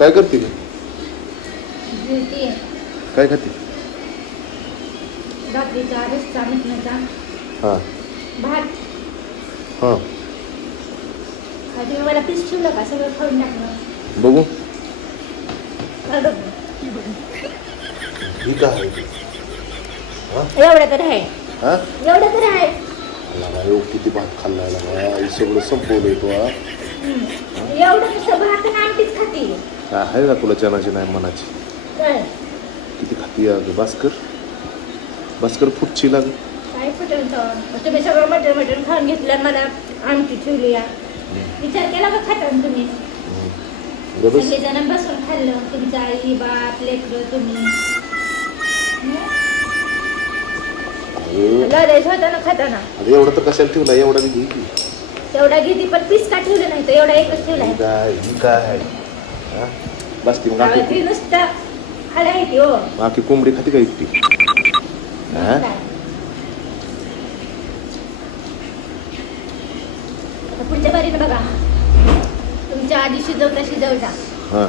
काय करते ग? जेवते. काय खाते? रात्रीचा रस्सा मिटण्याचा हां भात. हां तुम्ही मला पीस ठेवलं का सगळं खाऊन टाकलं. बघू बरोबर. ही काय आहे ते? हां एवढं तर आहे. हां एवढं तर आहे. किती भात खाल्लाय लागा हे सगळं संपवलंय तो हा एवढं कसं भात आणि आमटीच खाते. काय आहे का तुला चनाची नाही मनाची? काय किती खाती अगं भास्कर फुटची लाग काय फुटल तर तुम्ही सगळं मटण खाऊन घेतलं मला आमटी ठेवली या. विचार केला का खाता तुम्ही? बस सगळेजण बसून खाल्लं तुमचं आई बाप लेकरं तुम्ही. लढायच होता ना खाताना. अरे एवढं तर कशाला ठेवला एवढा घे की तेवढा घेते पण पीस का ठेवलं नाही तर एवढा एकच ठेवलाय. ही काय आहे हा? बस ती मग ती नुसतं खायला येते हो. बाकी कोंबडी खाती का एकटी हा? काय? आता पुढच्या बारीनं बघा तुमच्या आधी शिजवता हा